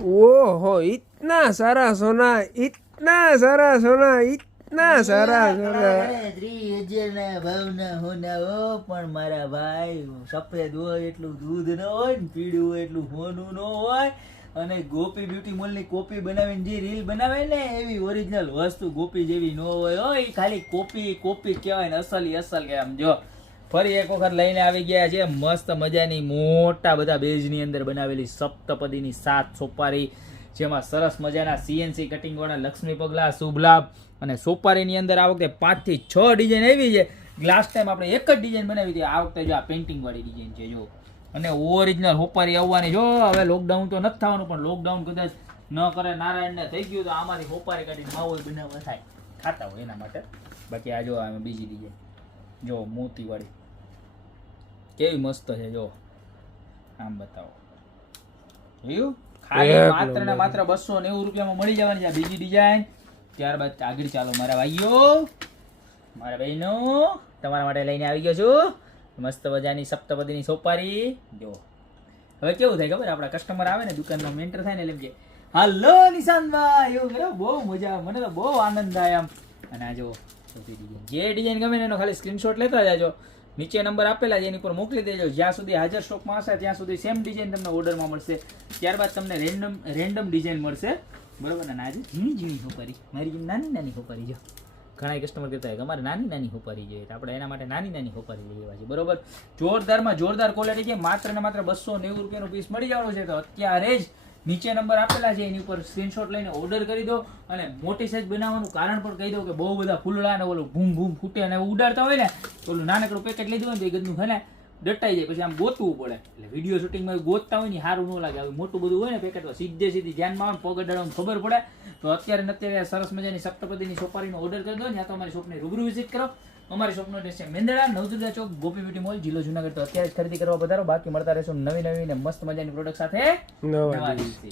ओहो इतना सारा सोना इतना सारा सोना इतना सारा सोना 30,000 ભાવના હોના હો પણ મારા ભાઈ સફેદ હોય એટલું દૂધ ન હોય ને પીળું હોય એટલું હોનું ન હોય અને ગોપી બ્યુટી મોલની કોપી બનાવીને જે રીલ બનાવે ને એવી ઓરિજિનલ વસ્તુ ગોપી જેવી ન હોય હો. એ ખાલી કોપી કહેવાય ને અસલી અસલ કે આમ જો ફરી એક વખત લઈને આવી ગયા છે મસ્ત મજાની મોટા બધા બેઝની અંદર બનાવેલી સપ્તપદીની 7 સોપારી, જેમાં સરસ મજાના સીએનસી કટિંગ વાળા લક્ષ્મી પગલા, શુભ લાભ અને સોપારીની અંદર આ વખતે 5 થી 6 ડિઝાઇન આવી છે. લાસ્ટ ટાઈમ આપણે એક જ ડિઝાઇન બનાવી હતી, આ વખતે જો આ પેઇન્ટિંગ વાળી ડિઝાઇન છે જો, અને ઓરિજિનલ સોપારી આવવાની જો. હવે લોકડાઉન તો નથી થવાનું પણ લોકડાઉન કદાચ ન કરે નારાયણને થઈ ગયું તો આમાંથી સોપારી કાઢીને માવો બનાવવા થાય ખાતા હોય એના માટે. બાકી આ જો આ બીજી ડિઝાઇન જો મોતી વાળી કેવી મસ્ત છે જો, આમ બતાવો જોયું. ખાલી માત્ર ને માત્ર 290 રૂપિયામાં મળી જવાની છે બીજી ડિઝાઇન. ત્યારબાદ આગળ ચાલો મારા ભાઈઓ મારા બહેનો, તમારા માટે લઈને આવી ગયો છું મસ્ત મજાની સપ્તપદીની સોપારી જો. હવે કેવું થાય ખબર, આપણા કસ્ટમર આવે ને દુકાનમાં મેન્ટર થાય ને એટલે એમ કે હાલો નિશાનભાઈ એવું કરે, બહુ મજા આવે, મને તો બહુ આનંદ થાય આમ. અને આ જો જે ડિઝાઇન ગમે ને એનો ખાલી સ્ક્રીનશોટ લેતા જાજો, નીચે નંબર આપેલા છે એની પર મોકલી દેજો. જ્યાં સુધી હાજર સ્ટોકમાં હશે ત્યાં સુધી સેમ ડિઝાઇન તમને ઓર્ડરમાં મળશે. ત્યારબાદ તમને રેન્ડમ ડિઝાઇન મળશે બરોબર ને. આજે ઝીણી સોપારી, મારી જેમ નાની સોપારી જો. ઘણા કસ્ટમર કહેતા હોય કે અમારે નાની સોપારી જોઈએ, તો આપણે એના માટે નાની સોપારી લઈ લેવા છે બરોબર. જોરદારમાં જોરદાર ક્વોલિટી છે, માત્ર ને માત્ર 290 રૂપિયાનું પીસ મળી જવાનું છે. તો અત્યારે જ નીચે નંબર આપેલા છે એની ઉપર સ્ક્રીનશોટ લઈને ઓર્ડર કરી દો. અને મોટી સાઈઝ બનાવવાનું કારણ પણ કહી દો કે બહુ બધા ફૂલડા ને ઓલું ભૂમ ભૂમ ફૂટે અને ઉડાડતા હોય ને, ઓલું નાનકડું પેકેટ લીધું હોય ને તો એ ગદનું ખાને દટાઈ જાય, પછી આમ ગોતવું પડે. એટલે વિડીયો શૂટિંગમાં ગોતતા હોય ને સારું ન લાગે. હવે મોટું બધું હોય ને પેકેટ તો સીધી ધ્યાનમાં આવે, પગ અડાડવામાં ખબર પડે. તો અત્યારે સરસ મજાની સપ્તપદીની સોપારીનો ઓર્ડર કરી દો. ત્યાં તો અમારી શોપને રૂબરૂ વિઝિટ કરો. અમારી શોપનો એડ્રેસ છે મેંદડા, નવદુર્ગા ચોક, ગોપી બ્યુટી મોલ, જિલ્લો જુનાગઢ. તો અત્યારે જ ખરીદી કરવા પધારો. બાકી મળતા રહેશું નવી ને મસ્ત મજાની પ્રોડક્ટ સાથે નવા દિવસે.